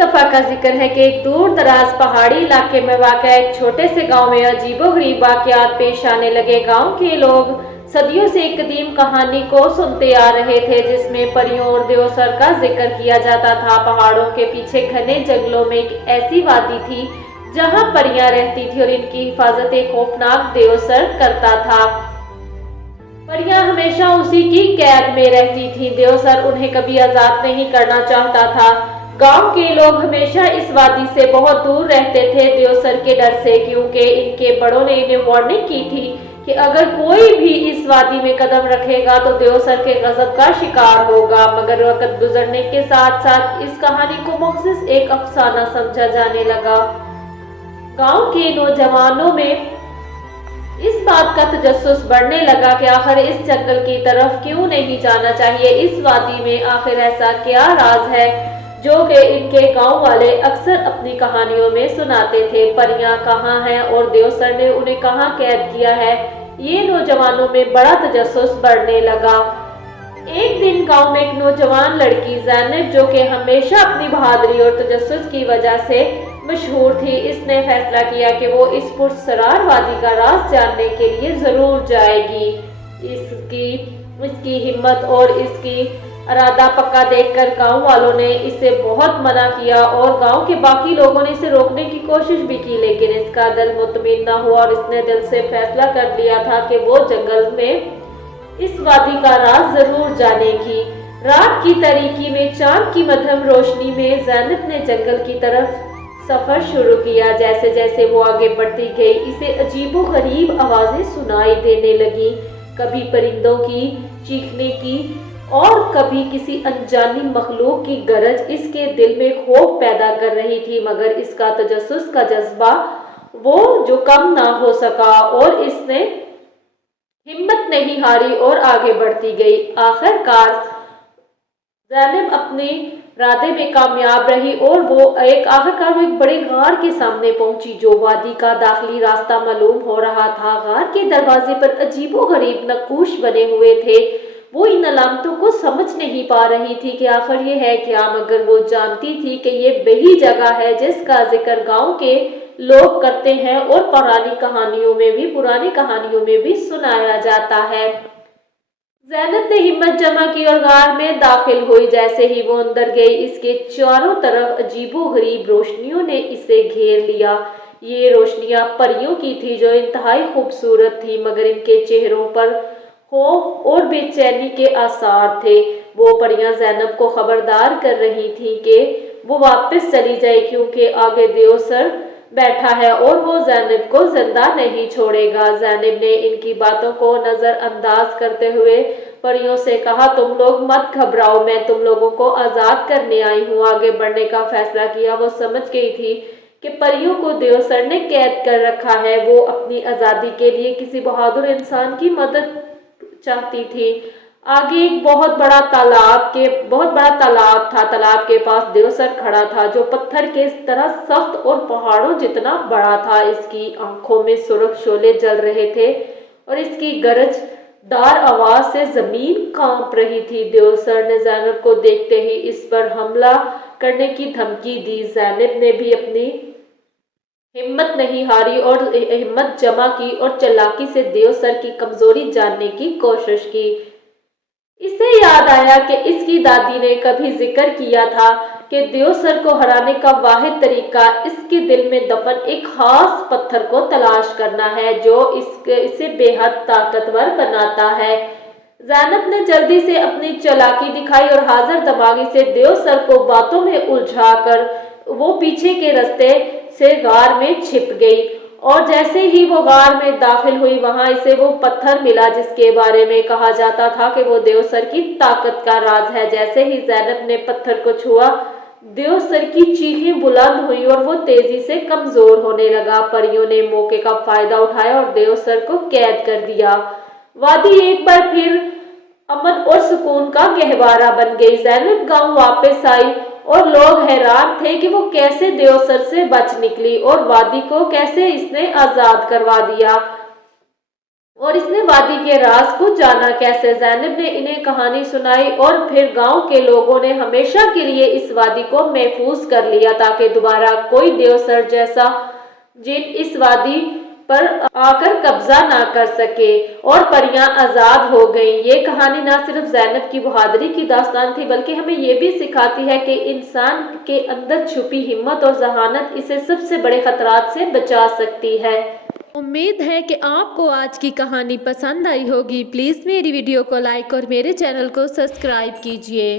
दफा का जिक्र है कि एक दूर दराज पहाड़ी इलाके में वाक़या एक छोटे से गांव में अजीबोगरीब वाक़यात पेश आने लगे। गांव के लोग सदियों से एक कदीम कहानी को सुनते आ रहे थे जिसमें परियों और देवसर का जिक्र किया जाता था। पहाड़ों के पीछे घने जंगलों में एक ऐसी वादी थी जहां परियां रहती थी और इनकी हिफाजत एक खौफनाक देवसर करता था। परियां हमेशा उसी की कैद में रहती थी। देवसर उन्हें कभी आजाद नहीं करना चाहता था। गांव के लोग हमेशा इस वादी से बहुत दूर रहते थे देवसर के डर से, क्योंकि इनके बड़ों ने इन्हें वार्निंग की थी कि अगर कोई भी इस वादी में कदम रखेगा तो देवसर के गजब का शिकार होगा। मगर वक्त गुजरने के साथ साथ इस कहानी को मुख्तसर एक अफसाना समझा जाने लगा। गांव के नौजवानों में इस बात का तजस्सुस बढ़ने लगा कि आखिर इस जंगल की तरफ क्यों नहीं जाना चाहिए। इस वादी में आखिर ऐसा क्या राज है जो कि इनके गांव वाले अक्सर अपनी कहानियों में सुनाते थे। परियां कहाँ हैं और देवसर ने उन्हें कहाँ कैद किया है, ये नौजवानों में बड़ा तजस्सुस बढ़ने लगा। एक दिन गांव में एक नौजवान लड़की ज़ैनब, जो कि हमेशा अपनी बहादुरी और तजस्सुस की वजह से मशहूर थी, इसने फैसला किया कि वो इस पुरसरार वादी का राज जानने के लिए जरूर जाएगी। इसकी हिम्मत और इसकी इरादा पक्का देखकर गांव वालों ने इसे बहुत मना किया और गांव के बाकी लोगों ने इसे रोकने की कोशिश भी की, लेकिन इसका दिल मुतमिन न हुआ और इसने दिल से फैसला कर लिया था कि वो जंगल में इस वादी का राज जरूर जानेगी। रात की तारीकी में चांद की मध्यम रोशनी में ज़ैनब ने जंगल की तरफ सफर शुरू किया। जैसे जैसे वो आगे बढ़ती गई इसे अजीबोगरीब आवाजें सुनाई देने लगी, कभी परिंदों की चीखने की और कभी किसी अनजानी मखलूक की गरज इसके दिल में खौफ पैदा कर रही थी। मगर इसका तजस्सुस का जज्बा वो जो कम ना हो सका और इसने हिम्मत नहीं हारी और आगे बढ़ती गई। आखिरकार ज़ैनब अपने इरादे में कामयाब रही और वो एक बड़े गार के सामने पहुंची जो वादी का दाखिली रास्ता मालूम हो रहा था। गार के दरवाजे पर अजीबोगरीब नक्काश बने हुए थे। वो इन अलामतों को समझ नहीं पा रही थी कि आखिर ये है क्या, मगर वो जानती थी कि ये वही जगह है जिसका जिक्र गांव के लोग करते हैं और पुरानी कहानियों में भी सुनाया जाता है। ज़ैनब ने हिम्मत जमा की और गार में दाखिल हुई। जैसे ही वो अंदर गई इसके चारों तरफ अजीबोगरीब रोशनियों ने इसे घेर लिया। ये रोशनियां परियों की थी जो इंतहाई खूबसूरत थी, मगर इनके चेहरों पर खौफ और बेचैनी के आसार थे। वो परियां ज़ैनब को खबरदार कर रही थीं कि वो वापस चली जाए, क्योंकि आगे देवसर बैठा है और वो ज़ैनब को जिंदा नहीं छोड़ेगा। ज़ैनब ने इनकी बातों को नज़रअंदाज करते हुए परियों से कहा, तुम लोग मत घबराओ, मैं तुम लोगों को आज़ाद करने आई हूँ। आगे बढ़ने का फैसला किया। वो समझ गई थी कि परियों को देवसर ने कैद कर रखा है। वो अपनी आज़ादी के लिए किसी बहादुर इंसान की मदद चाहती थी। आगे एक बहुत बड़ा तालाब था। तालाब के पास देवसर खड़ा था जो पत्थर के तरह सख्त और पहाड़ों जितना बड़ा था। इसकी आंखों में सुर्ख शोले जल रहे थे और इसकी गरजदार आवाज से जमीन कांप रही थी। देवसर ने ज़ैनब को देखते ही इस पर हमला करने की धमकी दी। ज़ैनब ने भी अपनी हिम्मत नहीं हारी और हिम्मत जमा की और चालाकी से देवसर की कमजोरी जानने की कोशिश की। इसे याद आया कि इसकी दादी ने कभी जिक्र किया था कि देवसर को हराने का वाहिद तरीका इसके दिल में दफन एक खास पत्थर को तलाश करना है जो इसे बेहद ताकतवर बनाता है। ज़ैनब ने जल्दी से अपनी चालाकी दिखाई और हाजिर दिमागी से देवसर को बातों में उलझाकर वो पीछे के रास्ते से गार में छिप गई और जैसे ही वो गार में दाखिल हुई वहां इसे वो पत्थर मिला जिसके बारे में कहा जाता था कि वो देवसर की ताकत का राज है। जैसे ही ज़ैनब ने पत्थर को छुआ देवसर की चीखें बुलंद हुई और वो तेजी से कमजोर होने लगा। परियों ने मौके का फायदा उठाया और देवसर को कैद कर दिया। वादी एक बार फिर अमन और सुकून का गहवारा बन गई। ज़ैनब गांव वापस आई और लोग हैरान थे कि वो कैसे देवसर से बच निकली और वादी को कैसे इसने आजाद करवा दिया। और इसने वादी के राज को जाना कैसे। ज़ैनब ने इन्हें कहानी सुनाई और फिर गांव के लोगों ने हमेशा के लिए इस वादी को महफूज कर लिया ताकि दोबारा कोई देवसर जैसा जिन इस वादी पर आकर कब्जा ना कर सके और परियां आजाद हो गईं। ये कहानी ना सिर्फ ज़ैनब की बहादुरी की दास्तान थी बल्कि हमें ये भी सिखाती है कि इंसान के अंदर छुपी हिम्मत और जहानत इसे सबसे बड़े खतरात से बचा सकती है। उम्मीद है कि आपको आज की कहानी पसंद आई होगी। प्लीज़ मेरी वीडियो को लाइक और मेरे चैनल को सब्सक्राइब कीजिए।